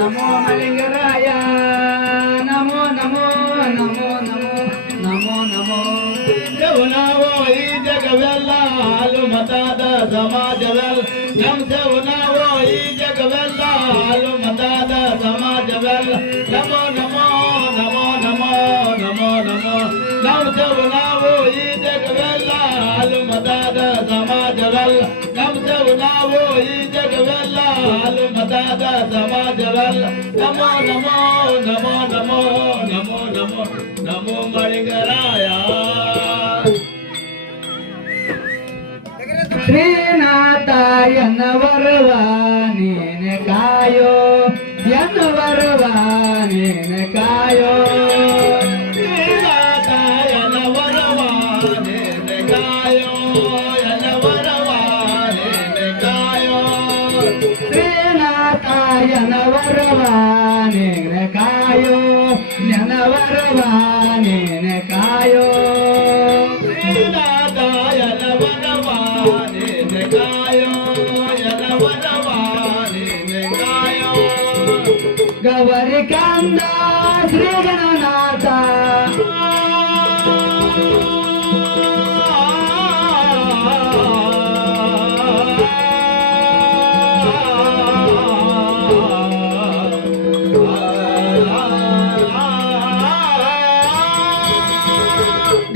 ನಮೋ ಮಲಿಂಗರಾಯ ನಮೋ ನಮೋ ನಮೋ ನಮೋ ನಮೋ ನಮೋ ನಾವು ಈ ಜಗವೆಲ್ಲ ಹಾಲು ಮತದ ಸಮಾಜವೆಲ್ಲ ನಮ್ಸೆವು ನಾವು ಈ ಜಗವೆಲ್ಲ ಹಾಲು ಮತದ ಸಮಾಜವೆಲ್ಲ ನಮೋ ನಮೋ ನಮೋ ನಮೋ ನಮೋ ನಮೋ ನಮ್ಸೆವು ನಾವು ಈ ಜಗವೆಲ್ಲ ಹಾಲು ಮತದ ಸಮಾಜವೆಲ್ಲ ನಮ್ಸೆವು ನಾವು ಈ ಜಗವೆಲ್ಲ ಹಾಲು ಮತದ ಸಮಾಜವೆಲ್ಲ ನಮೋ ನಮೋ ನಮೋ ನಮೋ ನಮೋ ನಮೋ ನಮೋ ಮಳಿಂಗರಾಯ ಶ್ರೀನಾಥ ಎನ್ನವರವ ನೀನೆ ಕಾಯೋ ಎನ್ನವರವ ನೀನೆ ಕಾಯೋ ಶ್ರೀನಾಥ ಎನ್ನವರವ ನೀನೆ ಕಾಯೋ ಎನ್ನವರವ ನೀನೆ ಕಾಯೋ ಶ್ರೀನಾಥ ಎನ್ನವರವ ನೀನೆ ಕಾಯೋ ಎನ್ನವರವ ನೀನೆ ಕಾಯೋ ಶ್ರೀನಾಥ ಎನ್ನವರವ ನೀನೆ ಕಾಯೋ ಎನ್ನವರವ ನೀನೆ ಕಾಯೋ ಗೌರಿ ಕಂದ ಶ್ರೀ ಗಣನಾಥ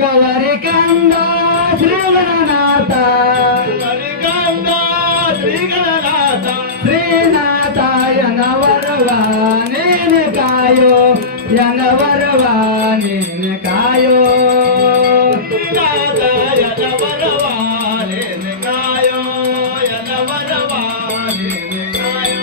ಗೌರಿ ಕಂದ ಶ್ರೀ ಗಣನಾಥ ಹರಿಗಂಧ ಶ್ರೀಗಣನಾಥ ಶ್ರೀನಾಥ ಎನ್ನವರವ ನೀನೆ ಕಾಯೋ ಎನ್ನವರವ ನೀನೆ ಕಾಯೋ ಶ್ರೀನಾಥ ಎನ್ನವರವ ನೀನೆ ಕಾಯೋ ಎನ್ನವರವ ನೀನೆ ಕಾಯೋ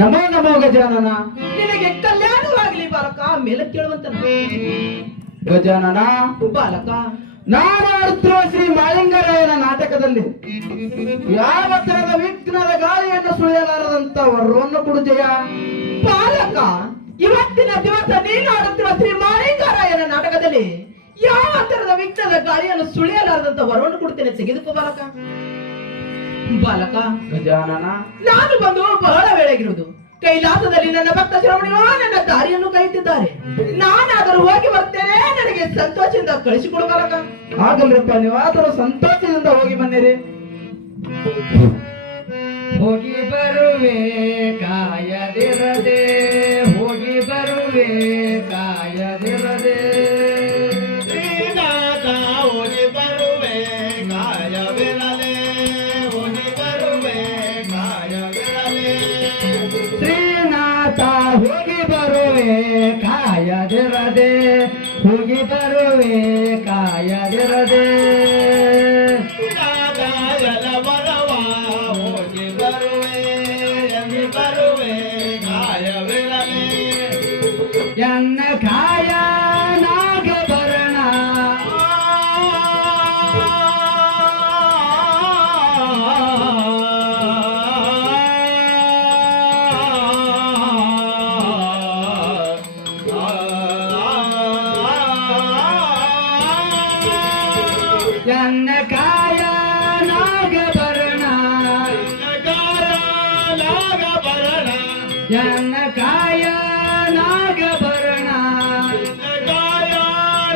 ನಮೋ ನಮೋ ಗಜಾನನ ನಿನಗೆ ಕಲ್ಯಾಣವಾಗಲಿ ಬಾಲಕ ಮೇಲೆ ಕೇಳುವಂತ ಗಜಾನನ ಬಾಲಕ ನಾನು ಆಡುತ್ತಿರುವ ಶ್ರೀ ಮಾಳಿಂಗರಾಯನ ನಾಟಕದಲ್ಲಿ ಯಾವ ತರದ ವಿಘ್ನದ ಗಾಳಿಯನ್ನು ಸುಳಿಯಲಾರದಂತ ವರವನ್ನು ಕೊಡು ಜಯ. ಬಾಲಕ ಇವತ್ತಿನ ದಿವಸ ನೀನು ಆಡುತ್ತಿರುವ ಶ್ರೀ ಮಾಳಿಂಗರಾಯನ ನಾಟಕದಲ್ಲಿ ಯಾವ ತರದ ವಿಘ್ನದ ಗಾಳಿಯನ್ನು ಸುಳಿಯಲಾರದಂತ ವರವನ್ನು ಕೊಡ್ತೇನೆ, ತೆಗೆದುಕೋ ಬಾಲಕ. ಬಾಲಕ ಗಜಾನನ ನಾನು ಬಂದು ಬಹಳ ವೇಳೆಗಿರುವುದು. ಕೈಲಾಸದಲ್ಲಿ ನನ್ನ ಭಕ್ತ ಶ್ರವಣಿಗಳು ನನ್ನ ದಾರಿಯನ್ನು ಕಾಯುತ್ತಿದ್ದಾರೆ. ನಾನಾದರೂ ಹೋಗಿ ಬರ್ತೇನೆ, ನನಗೆ ಸಂತೋಷದಿಂದ ಕಳಿಸಿಕೊಡು ಬಾಲಕ. ಆಗಲ್ರಪ್ಪ, ನೀವಾದರೂ ಸಂತೋಷದಿಂದ ಹೋಗಿ ಬನ್ನಿರಿ. ಹೋಗಿ ಬರುವೆ ಕಾಯದಿರದೆ, ಹೋಗಿ ಬರುವೆ ಕಾಯದಿರದೆ. ಶ್ರೀನಾಥ ಹೋಗಿ ಬರುವೆ ಕಾಯವಿರಲೆ, ಹೋಗಿ ಬರುವೆ ಕಾಯವಿರಲೆ. ಶ್ರೀನಾಥ ಹೋಗಿ ಬರುವೆ ಕಾಯದಿರದೆ, ಹೋಗಿ ಬರುವೆ ಕಾಯದಿರದೆ. ಶ್ರೀನಾಥ ಎನ್ನವರವ ಹೋಗಿ ಬರುವೆ ಎನ್ನಿ ಬರುವೆ ಕಾಯವಿರಲೆ. ಎನ್ನ ಕಾಯ ನಾಗಭರಣ, ಎನ್ನ ಕಾಯ ನಾಗಭರಣ, ನಾಗಭರಣ ಎನ್ನ ಕಾಯ ನಾಗಭರಣ.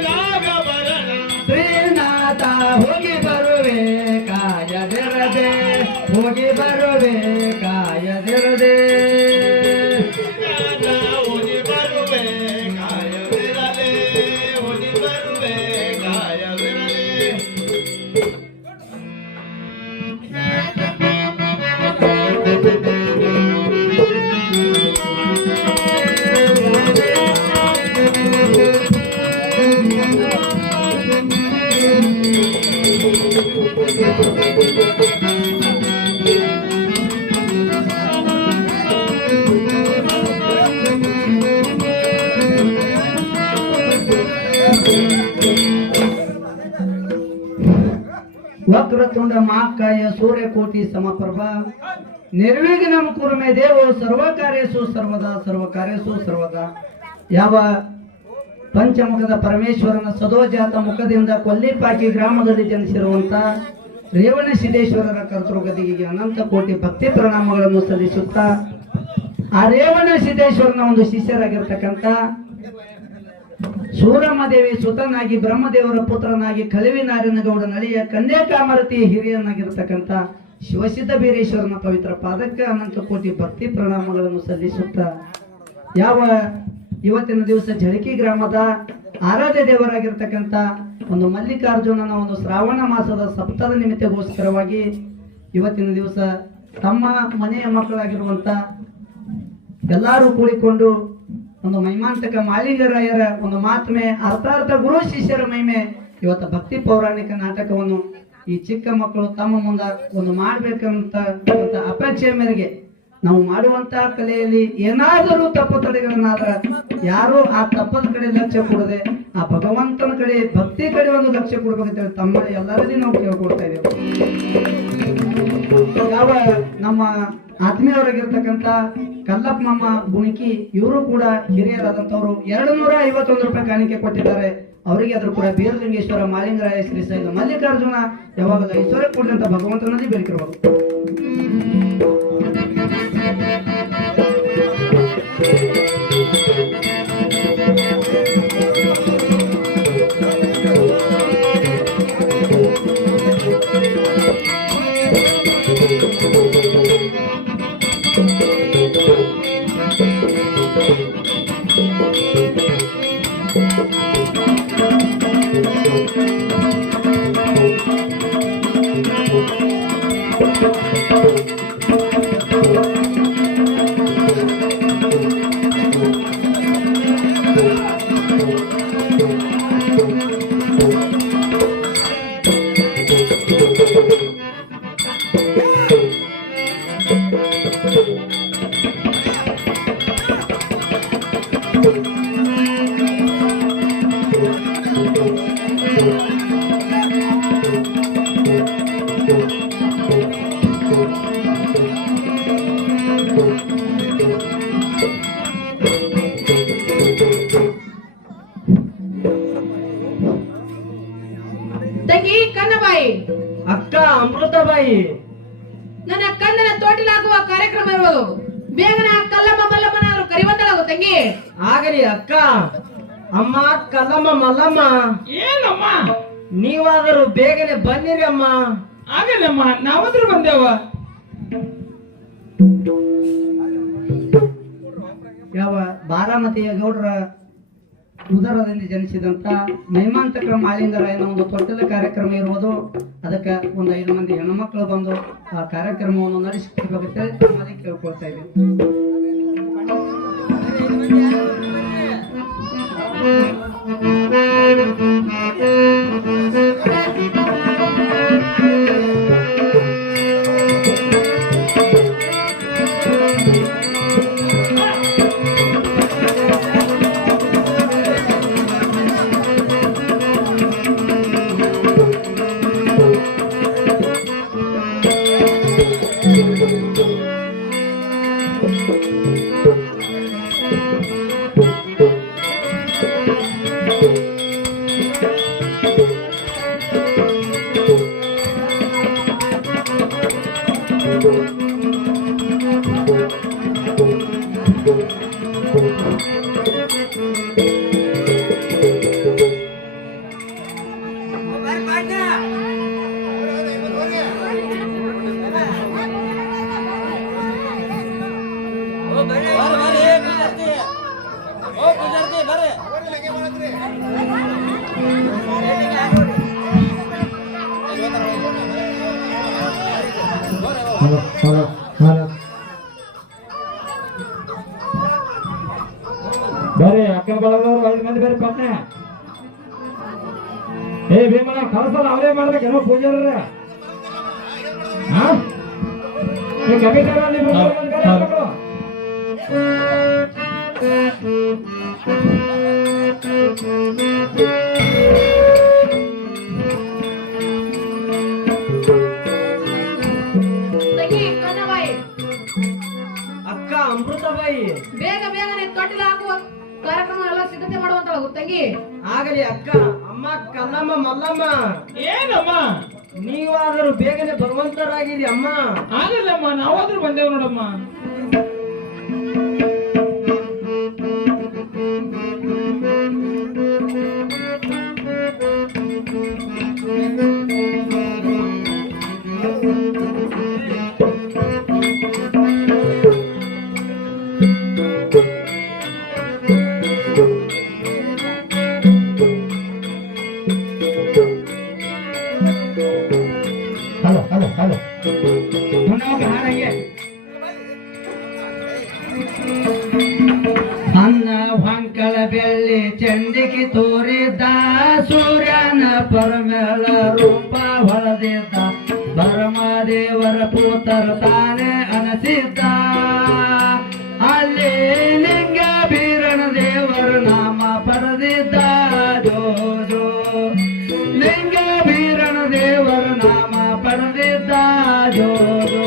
ನಾಗಭರಣ ಶ್ರೀನಾಥ ಹೋಗಿ ಬರುವೆ ಕಾಯದಿರದೆ, ಹೋಗಿ ಬರುವೆ ಕಾಯದಿರದೆ. ಹೋಗಿ ಬರುವೆ ಕಾಯವಿರಲೆ, ಹೋಗಿ ಬರುವೆ ಕಾಯವಿರಲೆ. ವಕ್ರತುಂಡ ಮಹಾಕಾಯ ಸೂರ್ಯಕೋಟಿ ಸಮಪ್ರಭಾ ನಿರ್ವಿಘ್ನಂ ಕುರುಮೆ ದೇವೋ ಸರ್ವಕಾರ್ಯಸು ಸರ್ವದಾ ಸರ್ವಕಾರ್ಯಸು ಸರ್ವದಾ. ಯಾವ ಪಂಚಮುಖದ ಪರಮೇಶ್ವರನ ಸದೋಜಾತ ಮುಖದಿಂದ ಕೊಲ್ಲಿಪಾಕಿ ಗ್ರಾಮದಲ್ಲಿ ಜನಿಸಿರುವಂತ ರೇವಣ ಸಿದ್ದೇಶ್ವರರ ಕರ್ತೃಗದಿಗೆ ಅನಂತ ಕೋಟಿ ಭಕ್ತಿ ಪ್ರಣಾಮಗಳನ್ನು ಸಲ್ಲಿಸುತ್ತಾ ಆ ರೇವಣ ಸಿದ್ದೇಶ್ವರನ ಒಂದು ಶಿಷ್ಯರಾಗಿರ್ತಕ್ಕಂಥ ಸೂರಮ್ಮದೇವಿ ಸುತನಾಗಿ ಬ್ರಹ್ಮದೇವರ ಪುತ್ರನಾಗಿ ಕಳಿವಿನಾರಿನಗೌಡ ನಳಿಯ ಕನ್ಯಾಕಾಮರತಿ ಹಿರಿಯನಾಗಿರ್ತಕ್ಕಂಥ ಶಿವಸಿದ್ಧ ಬೀರೇಶ್ವರನ ಪವಿತ್ರ ಪಾದಕ್ಕೆ ಅನಂತ ಕೋಟಿ ಭಕ್ತಿ ಪ್ರಣಾಮಗಳನ್ನು ಸಲ್ಲಿಸುತ್ತಾ ಯಾವ ಇವತ್ತಿನ ದಿವಸ ಝಳಕಿ ಗ್ರಾಮದ ಆರಾಧ್ಯ ದೇವರಾಗಿರ್ತಕ್ಕಂಥ ಒಂದು ಮಲ್ಲಿಕಾರ್ಜುನನ ಒಂದು ಶ್ರಾವಣ ಮಾಸದ ಸಪ್ತಾಹ ನಿಮಿತ್ತಗೋಸ್ಕರವಾಗಿ ಇವತ್ತಿನ ದಿವಸ ತಮ್ಮ ಮನೆಯ ಮಕ್ಕಳಾಗಿರುವಂತ ಎಲ್ಲರೂ ಕೂಡಿಕೊಂಡು ಒಂದು ಮೈಮಾಂತಕ ಮಾಲಿಂಗರಾಯರ ಒಂದು ಮಾತ್ಮೆ ಅರ್ಥಾರ್ಥ ಗುರು ಶಿಷ್ಯರ ಮಹಿಮೆ ಇವತ್ತು ಭಕ್ತಿ ಪೌರಾಣಿಕ ನಾಟಕವನ್ನು ಈ ಚಿಕ್ಕ ಮಕ್ಕಳು ತಮ್ಮ ಮುಂದ ಒಂದು ಮಾಡ್ಬೇಕಂತ ಅಪೇಕ್ಷೆಯ ಮೇರೆಗೆ ನಾವು ಮಾಡುವಂತಹ ಕಲೆಯಲ್ಲಿ ಏನಾದರೂ ತಪ್ಪು ತಡೆಗಳನ್ನಾದ್ರ ಯಾರು ಆ ತಪ್ಪದ ಕಡೆ ಲಕ್ಷ್ಯ ಕೊಡದೆ ಆ ಭಗವಂತನ ಕಡೆ ಭಕ್ತಿ ಕಡೆ ಒಂದು ಲಕ್ಷ್ಯ ಕೊಡ್ಬೇಕಂತೇಳಿ ತಮ್ಮ ಎಲ್ಲರಲ್ಲಿ ನಾವು ಕೇಳ್ಕೊಳ್ತಾ ಇದ್ದೇವೆ. ಯಾವ ನಮ್ಮ ಆತ್ಮೀಯರಾಗಿರ್ತಕ್ಕಂಥ ಕಲ್ಲಪ್ಪ ಮಾಮ ಗುಣಿಕಿ ಇವರು ಕೂಡ ಹಿರಿಯರಾದಂತವ್ರು 251 ರೂಪಾಯಿ ಕಾಣಿಕೆ ಕೊಟ್ಟಿದ್ದಾರೆ. ಅವರಿಗೆ ಅದ್ರ ಕೂಡ ಬೀರಲಿಂಗೇಶ್ವರ ಮಾಲಿಂಗರಾಯ ಶ್ರೀ ಸೈಲ ಮಲ್ಲಿಕಾರ್ಜುನ ಯಾವಾಗಲೂ ಐಶ್ವರ್ಯ ಕೊಡ್ಲಿ ಅಂತ ಭಗವಂತನಲ್ಲಿ ಬೇಡಿಕೊಳ್ಳಬಹುದು. ತಂಗಿ ಕನ್ನಬಾಯಿ, ಅಕ್ಕ ಅಮೃತಬಾಯಿ, ನನ್ನ ಕಣ್ಣನ ತೋಟಿಲಾಗುವ ಕಾರ್ಯಕ್ರಮ ಇರುವುದು. ಬೇಗನೆ ಆ ಕಲ್ಲಮ್ಮ ಮಲ್ಲಮ್ಮನಾದ್ರು ಕರಿವಂತಳಾಗು ತಂಗಿ. ಆಗಲಿ ಅಕ್ಕ. ಅಮ್ಮ ಕಲ್ಲಮ್ಮ ಮಲ್ಲಮ್ಮ, ಏನಮ್ಮ ನೀವಾದರೂ ಬೇಗನೆ ಬನ್ನಿರಿ ಅಮ್ಮ. ಆಗಲ್ಲಮ್ಮ, ನಾವಾದ್ರೂ ಬಂದೇವ. ಯಾವ ಬಾರಾಮತಿಯ ಗೌಡರ ಉದರದಲ್ಲಿ ಜನಿಸಿದಂತ ಮೈಮಾಂತಕ ಮಾಲಿಂಗರಾಯನ ಒಂದು ತೊಟ್ಟದ ಕಾರ್ಯಕ್ರಮ ಇರುವುದು. ಅದಕ್ಕೆ ಒಂದು 5 ಮಂದಿ ಹೆಣ್ಣುಮಕ್ಕಳು ಬಂದು ಆ ಕಾರ್ಯಕ್ರಮವನ್ನು ನಡೆಸಿಕೊಡ್ಬೇಕಂತೇಳಿ ತಮ್ಮಲ್ಲಿ ಕೇಳ್ಕೊಳ್ತಾ ಇದ್ದೀವಿ. ಬೇರೆ ಅಕ್ಕನ ಬಳಗದವರು 5 ಮಂದಿ ಬೇರೆ ಪಟ್ನೆ ಏ ಭೀಮಣ್ಣ ಕಳ್ಸಲ್ಲ ಅವರೇ ಮಾಡ್ಬೇಕೇನೋ ಪೂಜಾರ ಅಕ್ಕ ಅಮೃತಬಾಯಿ ಬೇಗ ಬೇಗ ನೀನ್ ತೊಟ್ಟಿಲ ಹಾಕುವ ಕಾರ್ಯಕ್ರಮ ಎಲ್ಲ ಸಿದ್ಧತೆ ಮಾಡುವಂತ ತಂಗಿ. ಆಗಲಿ ಅಕ್ಕ. ಅಮ್ಮ ಕನ್ನಮ್ಮ ಮಲ್ಲಮ್ಮ ಏನಮ್ಮ ನೀವಾದರೂ ಬೇಗನೆ ಬರುವಂತರಾಗಿರಿ ಅಮ್ಮ. ಆಗಲ್ಲಮ್ಮ ನಾವಾದ್ರೂ ಬಂದೇವ್ ನೋಡಮ್ಮ. ಹಲೋ ಹಲೋ ಹಲೋ ಅನ್ನ ಹೊಂಕಳ ಬೆಳ್ಳಿ ಚಂಡಿಗೆ ತೋರಿದ್ದ ಸೂರ್ಯನ ಪರಮೇಳ ರೂಪ ಹೊಳೆದಿದ್ದ ಭರಮದೇವರ ಪೂತರ ತಾನೇ ಅನಸಿದ್ದ ಅಲ್ಲಿ ಲಿಂಗ ಬೀರಣ ದೇವರ ನಾಮ ಪಡೆದಿದ್ದ ಜೋ ಜೋ ಲಿಂಗ ಬೀರಣ ದೇವರ ನಾಮ ಪಡೆದಿದ್ದ ಜೋ ಜೋ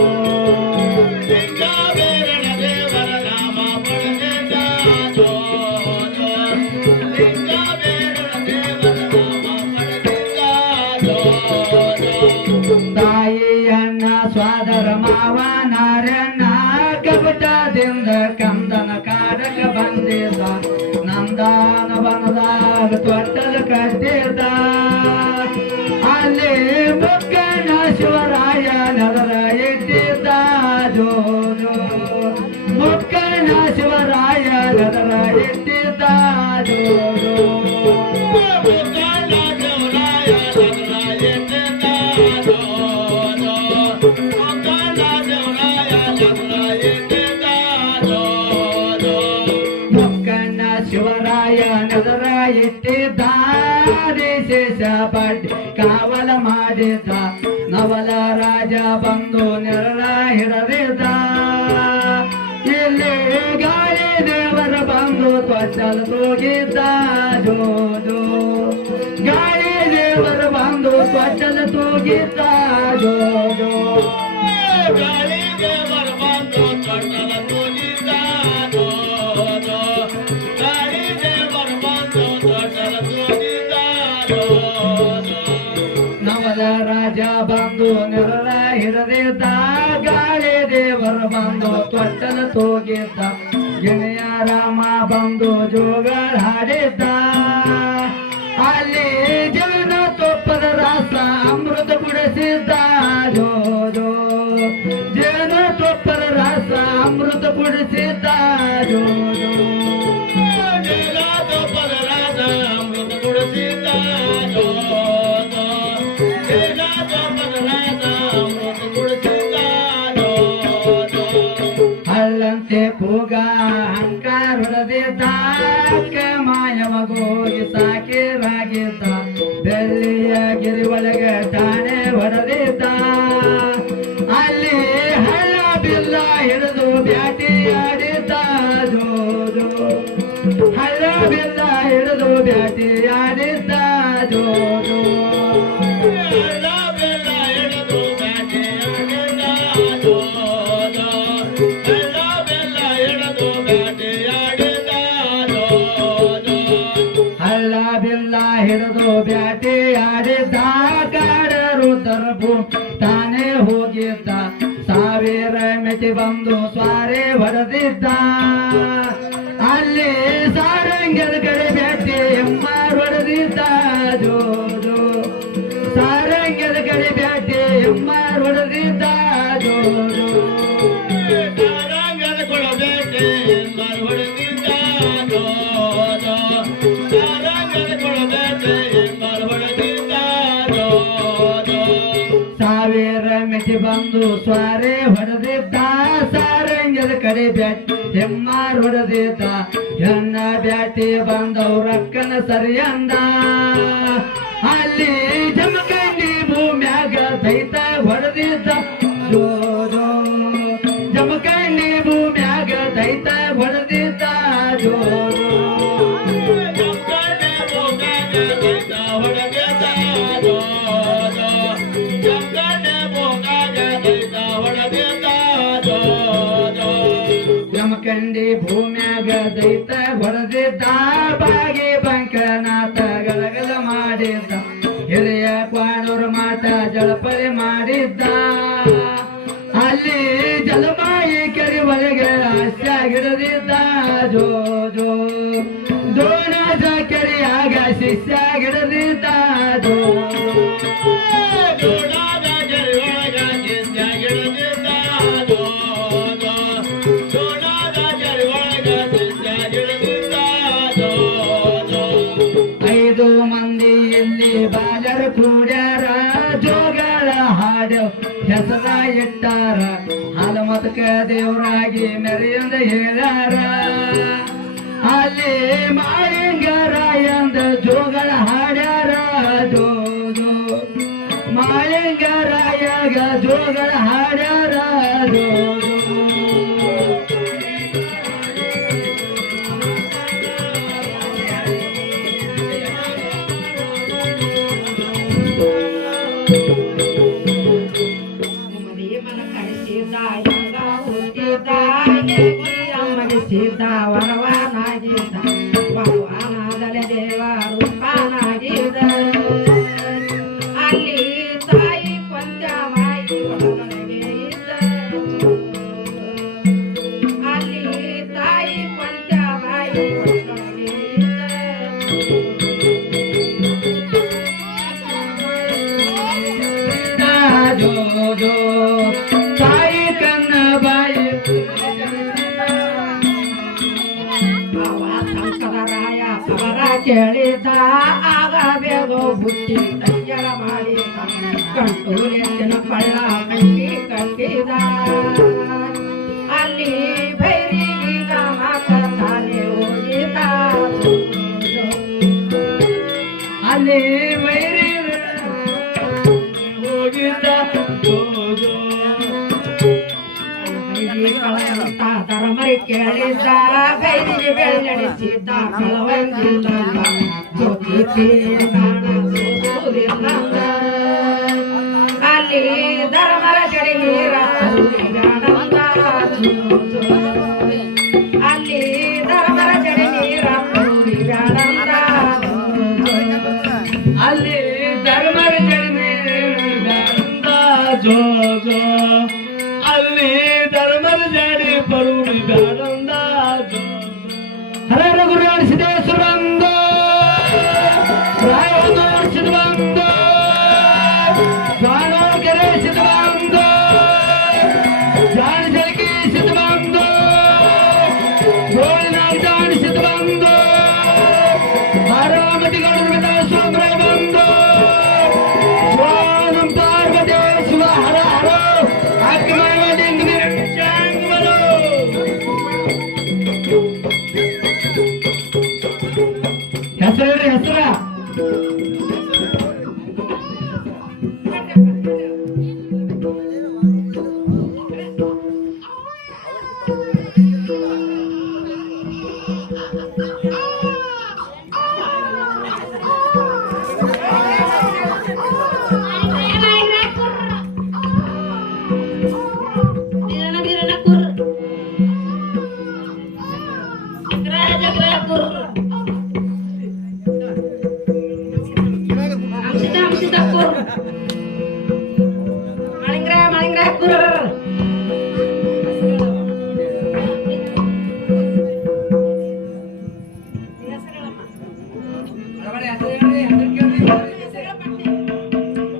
ತಾಯಿಯನ್ನ ಸ್ವಾದರ ಮಾವ ನಾರಣ್ಣ ಕಪಟದಿಂದ ಕಂದನ ಕಾಡಕ ಬಂದಿದ್ದ ನಂದಾನ ವನದಾಗ ತೊಟ್ಟಲು ಕಟ್ಟಿದ್ದ ಅಲ್ಲಿ ಮುಕ್ಕಣ್ಣ ಶಿವರಾಯ ನಗರ ಇಟ್ಟಿದ್ದ ಜೋ ಜೋ ಮುಕ್ಕಣ್ಣ ಶಿವರಾಯ ನಗರ ಇಟ್ಟಿದ್ದ ಜೋ ಜೋ ಮುಕ್ಕಣ್ಣ ಶಿವರಾಯ ನಗರ ಇಟ್ಟಿದ್ದ ದೇಶ ಪಟ್ಟಿ ಕಾವಲ ಮಾಡಿದ್ದ ನವಲ ರಾಜ ಬಂದು ನೆರಳ ಹಿಡದಿದ್ದ ಇಲ್ಲಿ ಗಾಳಿ ದೇವರ ಬಂದು ತೊಟ್ಟಲು ತೂಗಿದ್ದ ಜೋ ಜೋ ಗಾಳಿ ದೇವರ ಬಂದು ತೊಟ್ಟಲು ತೂಗಿದ್ದ ಜೋ ಜೋ ನವಲ ರಾಜ ಬಂದು ನೆರಳ ಹಿಡದಿದ್ದ ಗಾಳಿ ದೇವರ ಬಂದು ತೊಟ್ಟಲ ತೂಗಿದ್ದ ಗೆಳೆಯ ರಾಮ ಬಂದು ಜೋಗಳ ಹಾಡಿದ್ದ ಅಲ್ಲಿ ಜನ ತೊಪ್ಪದ ರಾಸ ಅಮೃತ ಕುಡಿಸಿದ್ದ ಜೋ ಜೋ ಜನ ತೊಪ್ಪದ ರಾಸ ಅಮೃತ ಕುಡಿಸಿದ್ದ ಜೋ ಜೋ ಹಳ್ಳಂತೆ ಕೂಗ ಅಹಂಕಾರ ಹೊಡೆದಿದ್ದ ಮಾಯಮಗೋಗಿ ಸಾಕಿರಾಗಿದ್ದ ಬೆಳ್ಳಿಯ ಗಿರಿ ಒಳಗೆ ಠಾಣೆ ಹೊಡೆದಿದ್ದ ಅಲ್ಲಿ ಹಳ್ಳ ಬಿಲ್ಲ ಹಿಡಿದು ಬ್ಯಾಟಿ ಆಡಿದ್ದ ಜೋ ಜೋ ಹಳ್ಳ ಬಿಲ್ಲ ಹಿಡಿದು ಬ್ಯಾಟಿ ಆಡಿದ್ದ ಜೋ ಜೋ ಹಳ್ಳ ಬಿಲ್ಲ ಹಿಡಿದು ಬ್ಯಾಟಿ ಆಡಿದ್ದ ಕಾಡರು ತರಬು ತಾನೇ ಹೋಗಿದ್ದ ಸಾವಿರ ಮೆಟಿ ಬಂದು ಸ್ವಾರಿ ಹೊಡೆದಿದ್ದ ಅಲ್ಲಿ ಸಾರಂಗದ ಕಡೆ ಬ್ಯಾಟಿ ಎಮ್ಮಾರ್ ಹೊಡೆದಿದ್ದ ಜೋ ಜೋ ಸಾರಂಗದ ಕಡೆ ಬ್ಯಾಟಿ ಎಮ್ಮಾರ್ ಹೊಡೆದಿದ್ದ ಜೋ ಜೋ ಸಾವಿರ ಮೆಟಿ ಬಂದು ಸ್ವಾರೆ ಹೊಡೆದಿದ್ದ ಸಾರಂಗದ ಕಡೆ ಬ್ಯಾಟಿ ಎಮ್ಮಾರ್ ಹೊಡೆದಿದ್ದ ಹೆಣ್ಣ ಬ್ಯಾಟಿ ಬಂದವ್ರಕ್ಕನ ಸರಿಯಂದ ಅಲ್ಲಿ ಅಲ್ಲಿ ಜಮಖಂಡಿ ಭೂಮ್ಯಾಗ ದೈತ ಹೊಡೆದಿದ್ದ ಜೋ ಜೋ ಜಮಖಂಡಿ ಭೂಮ್ಯಾಗ ದೈತ ಹೊಡೆದಿದ್ದ ಜೋ ಜಮಖಂಡಿ ಭೂಮ್ಯಾಗ ದೈತ ಹೊಡೆದಿದ್ದ ಬಾಗಿ ಬಂಕನಾಥ ಗಲಗಲ ಮಾಡಿದ್ದ ಹಿರಿಯ ಕ್ವಾಣೂರು ಮಾಟ ಜಳಪರಿ ಮಾಡಿದ್ದ ಅಲ್ಲಿ ಜಲಮಾಯಿ ಕೆರೆ ಒಳಗೆ ಹಾಸ್ಯಾಗಿಡದಿದ್ದ ಜೋ ಜೋ ದೋಣದ ಕೆರೆಯಾಗ ಶಿಷ್ಯಾಗಿಡದಿದ್ದ ಜೋ ಐದು ಮಂದಿ ಇಲ್ಲಿ ಬಾಲರು ಕೂಡ್ಯಾರ ಜೋಗಳ ಹಾಡು ಹೆಸರ ಇಟ್ಟಾರ ಹಲಮತಕ ದೇವರಾಗಿ ಮೆರೆಯಂದ ಹೇಳ್ಯಾರ ಅಲ್ಲಿ ಮಾಳಿಂಗರಾಯಂದ ಜೋಗಳ ಹಾಡ್ಯಾರ ಜೋ ಜೋ ಮಾಳಿಂಗರಾಯಗ ಜೋಗಳ ಹಾಡ್ಯಾರ ಜೋ ಸಿದ್ಧ ವರವಾನಾಗಿದ್ದ ಭಗವಾನಾದಲೆ ದೇವ ರೂಪನಾಗಿದ್ದ ಅಲ್ಲಿ ತಾಯಿ ಪಂಚಮಾಯಿ ಒಳಗಡೆ ಇದ್ದ ಅಲ್ಲಿ ತಾಯಿ ಪಂಚಮಾಯಿ ಒಳಗಡೆ ಇದ್ದ ಜೋ ಜೋ ತಾಯಿ ಕನ್ನ ಬಾಯಿ ಕೇಳಿದ ಆಗ ಬೇಗೋ ಬುಟ್ಟಿ ತಯ್ಯರ ಮಾಡಿದ ಕಂಟೂಲೆತ್ತಿನ ಕಳ್ಳ ಕಂಟಿ ಕಟ್ಟಿದ ಅಲ್ಲಿ ಬೈರಿಗೀಗ ಮಾತಾನೆ ಹೋಗಿದ ಅಲ್ಲಿ ವೈರಿ ಹೋಗಿದ್ದ ಕಳಂತ ಧರ್ಮರಿ ಕೇಳಿದ್ದ ಬೈರಿಗೆ ಬೆಳ್ಳಡಿಸಿದ್ದ ಕಳವಂಗಿಲ್ಲ ಜ್ಯೋತಿ ಅಲ್ಲಿ ಧರ್ಮರ ಜಡಿ ನೀರ ಅಲ್ಲಿ ಧರ್ಮರ ಜಡಿ ನೀರ ಅಲ್ಲಿ ಧರ್ಮರ ಜಡಿ ಜೋ ಜೋ ಅಲ್ಲಿ ಧರ್ಮರ ಜಾಡಿ ಬರುವುದು ಬ್ಯಾಡಂದ ಹರ ರಘುರು ಸಿದ್ದೇಶ್ವರ ಬಂದ ರಾಯವನ್ನು ಸಿದ್ಧ ಬಂದ ಕೆರೆ ಸಿದ್ಧ ಬಂದ ಜಾಣ ಜಲಕಿ ಸಿದ್ಧ ಬಂದ ಗೋಳಿನಾಗ ಜಾಣ ಸಿದ್ಧ ಬಂದ ಆರಾಮತಿಗೌಡ ಸೋಮ್ರ ಬಂದ ಸ್ವಾನಂ ಪಾರ್ವತಿ ಶಿವ ಹರ ಹರ ಹೆಸರು ಹೆಸರ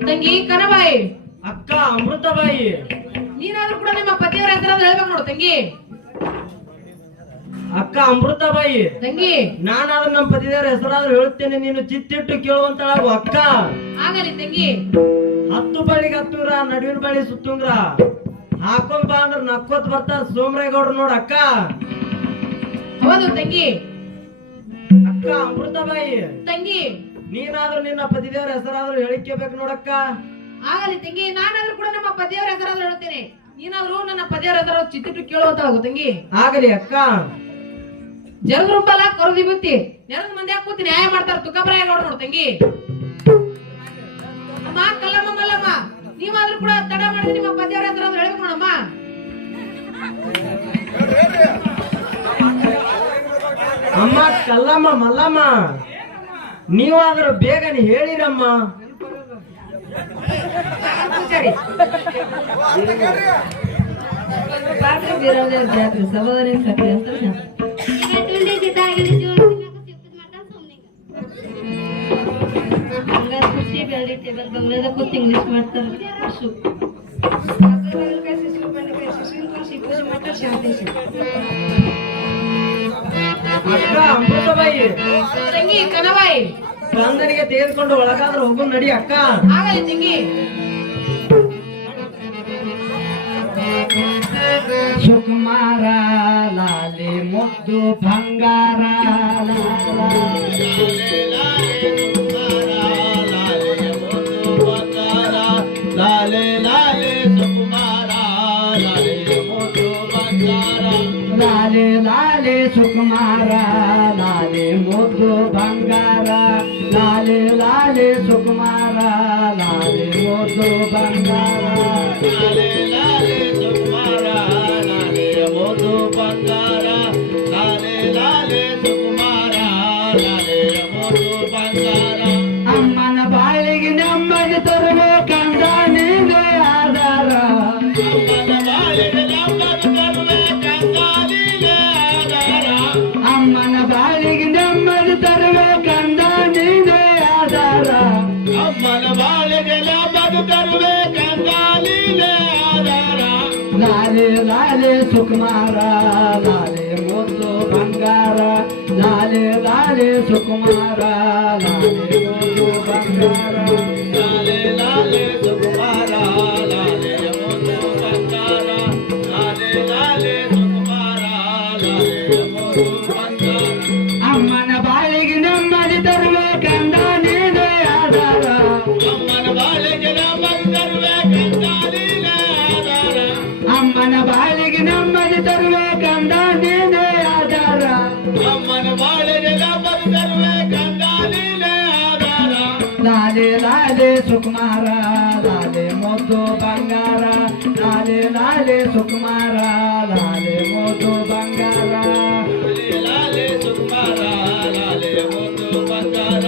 ತಂಗಿ ಕನಬಾಯಿ ಅಕ್ಕ ಅಮೃತಬಾಯಿ ನೀನಾದ್ರೂ ಕೂಡ ನಿಮ್ಮ ಪತಿಯವರ ಹೆಸರನ್ನು ಹೇಳ್ಬೇಕು ನೋಡು ತಂಗಿ ಅಕ್ಕ ಅಮೃತಬಾಯಿ ತಂಗಿ ನಾನಾದ್ರೂ ನಮ್ಮ ಪತಿದೇವರ ಹೆಸರಾದ್ರೂ ಹೇಳ್ತೇನೆ, ನೀನು ಚಿತ್ತಿಟ್ಟು ಕೇಳುವಂತಳಾಗು ಅಕ್ಕ. ಆಗಲಿ ತಂಗಿ. 10 ಬಳಿಗೆ 10 ನಡುವಿನ ಬಳಿ ಸುತ್ತುಂಗ್ರ ಹಾಕೊಂಡ್ ಬಾ ಅಂದ್ರ ನಕ್ಕೋತ್ ಬರ್ತಾರ ಸೋಮರೇಗೌಡ್ರು ನೋಡ ಅಕ್ಕ. ಹೌದು ತಂಗಿ. ಅಕ್ಕ ಅಮೃತಬಾಯಿ ತಂಗಿ ನೀನಾದ್ರೂ ನಿನ್ನ ಪತಿದೇವರ ಹೆಸರಾದ್ರೂ ಹೇಳಿಕೆಬೇಕು ನೋಡಕ್ಕ. ಆಗಲಿ ತಂಗಿ, ನಾನಾದ್ರೂ ಕೂಡ ನಮ್ಮ ಪತಿಯವರ ಹೆಸರಾದ್ರೂ ಹೇಳ್ತೀನಿ. ನೀನಾದ್ರೂ ನನ್ನ ಪತಿಯವರ ಹೆಸರು ಚಿತ್ತಿಟ್ಟು ಕೇಳುವಂತಾಗು ತಂಗಿ. ಆಗಲಿ ಅಕ್ಕ. ಜರದ್ರುಂಬಲ ಕರುದಿ ಬುತ್ತಿ ನೆರೆದ ಮಂದಿ ಕೂತಿ ನ್ಯಾಯ ಮಾಡ್ತಾರ ತುಕ್ಕಬರಾಯ ನೋಡು ತಂಗಿ. ಅಮ್ಮ ಕಲ್ಲಮ್ಮ ಮಲ್ಲಮ್ಮ, ನೀವಾದ್ರೂ ಕೂಡ ತಡ ಮಾಡಿ ನಿಮ್ಮ ಪತಿಯವರ ಹೆಸರಾದ್ರೂ ಹೇಳ್ಬೇಕು ನೋಡಮ್ಮ. ಅಮ್ಮ ಕಲ್ಲಮ್ಮ ಮಲ್ಲಮ್ಮ, ನೀವಾದ್ರೂ ಬೇಗನೆ ಹೇಳಿರಮ್ಮ. ಬಂಗ್ಲಾದ ಕೂತ್ ಇಂಗ್ಲಿಷ್ ಮಾಡ್ತಾರೆ. ಅಕ್ಕ ಅಮೃತಬಾಯಿ, ತಂಗಿ ಕನವಾಯಿ, ಕಂದನಿಗೆ ತೆಗೆದುಕೊಂಡು ಒಳಗಾದ್ರೂ ಹೋಗು ನಡಿ ಅಕ್ಕ. ಆಗಲಿ ತಂಗಿ. ಸುಕುಮಾರ ಲಾಲಿ ಮುದ್ದು ಬಂಗಾರ ಲಾಲೆ ಲಾಲೆ ಸುಕುಮಾರ ಲಾಲೆ ಮುದ್ದು ಬಂಗಾರ. ಲಾಲೆ ಲಾಲೆ ಸುಕುಮಾರ ಲಾಲೆ ಮುದ್ದು ಬಂಗಾರ. ಲಾಲೆ ಲಾಲೆ ಸುಕುಮಾರ ಲಾಲೆ ಮುದ್ದು ಬಂಗಾರ. ಲಾಲೆ ಲಾಲೆ ಸುಕುಮಾರ ಲಾಲೆ ಮುದ್ದು ಬಂಗಾರ. ಲಾಲೆ ಲಾಲೆ ಸುಕುಮಾರ ಲಾಲೆ ಮುದ್ದು ಬಂಗಾರ. ಅಮ್ಮನ ಬಾಳಿಗೆ ನೆಮ್ಮದಿ ತರಬೇಕಂದ ನೀನೇ ಆಧಾರ. ಅಮ್ಮನ ಬಾಳಿಗೆ ನೆಮ್ಮದಿ ತರಬೇಕಂದ ನೀನೇ ಆಧಾರ. ಅಮ್ಮನ ಬಾಳಿಗೆ ನೆಮ್ಮದಿ ತರಬೇಕಂದ ನೀನೇ ಆಧಾರ. ಅಮ್ಮನ ಬಾಳಿಗೆ ನೆಮ್ಮದಿ ತರಬೇಕಂದ ನೀನೇ ಆಧಾರ. ಲಾಲೆ ಲಾಲೆ ಸುಕುಮಾರ ಲಾಲೆ ಮುದ್ದು ಬಂಗಾರ. ಲಾಲೆ ಲಾಲೆ ಸುಕುಮಾರ ಲಾಲೆ ಮುದ್ದು ಬಂಗಾರ. ಲಾಲೆ ಲಾಲೆ ಸುಕುಮಾರ ಲಾಲೆ ಮುದ್ದು ಬಂಗಾರ. ಲಾಲೆ ಲಾಲೆ ಸುಕುಮಾರ ಲಾಲೆ ಮುದ್ದು ಬಂಗಾರ. ಅಮ್ಮನ ಬಾಳಿಗೆ ನೆಮ್ಮದಿ ತರಬೇಕಂದ ನೀನೇ ಆಧಾರ. ಅಮ್ಮನ ಬಾಳಿಗೆ ನೆಮ್ಮದಿ ತರಬೇಕಂದ ನೀನೇ ಆಧಾರ. ಅಮ್ಮನ ಬಾಳಿಗೆ ನೆಮ್ಮದಿ ತರಬೇಕಂದ ನೀನೇ ಆಧಾರ. ಅಮ್ಮನ ಬಾಳಿಗೆ ನೆಮ್ಮದಿ ತರಬೇಕಂದ ನೀನೇ ಆಧಾರ. ಲಾಲೆ ಲಾಲೆ ಸುಕುಮಾರ ಲಾಲೆ ಮುದ್ದು ಬಂಗಾರ. ಲಾಲೆ ಲಾಲೆ ಸುಕುಮಾರ ಲಾಲೆ ಮುದ್ದು ಬಂಗಾರ. ಲಾಲೆ ಲಾಲೆ ಸುಕುಮಾರ ಲಾಲೆ ಮುದ್ದು ಬಂಗಾರ.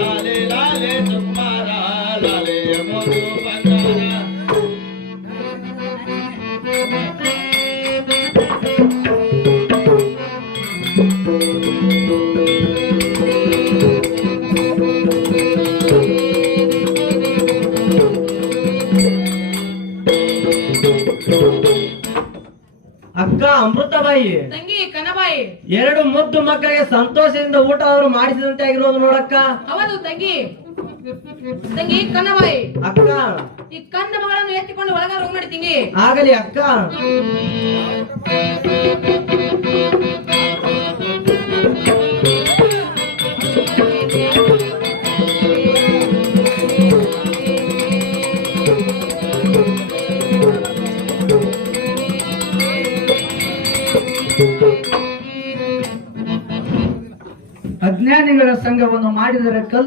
ಲಾಲೆ ಲಾಲೆ ಸುಕುಮಾರ ಲಾಲೆ ಮುದ್ದು ಬಂಗಾರ. ಅಕ್ಕ ಅಮೃತಬಾಯಿ, ತಂಗಿ ಕನವಾಯಿ, ಎರಡು ಮುದ್ದು ಮಕ್ಕಳಿಗೆ ಸಂತೋಷದಿಂದ ಊಟ ಆದ್ರೂ ಮಾಡಿಸಿದಂತೆ ಆಗಿರೋದು ನೋಡಕ್ಕ. ಹೌದು ತಂಗಿ. ತಂಗಿ ಕನವಾಯಿ, ಅಕ್ಕ ಈ ಕಂದ ಮಗಳನ್ನು ಎತ್ತಿಕೊಂಡು ಒಳಗಾರ ಹೋಗಿ ನೋಡಿ ತಂಗಿ. ಆಗಲಿ ಅಕ್ಕ. ಅಜ್ಞಾನಿಗಳ ಸಂಘವನ್ನು ಮಾಡಿದರೆ ಕಲ್ಲು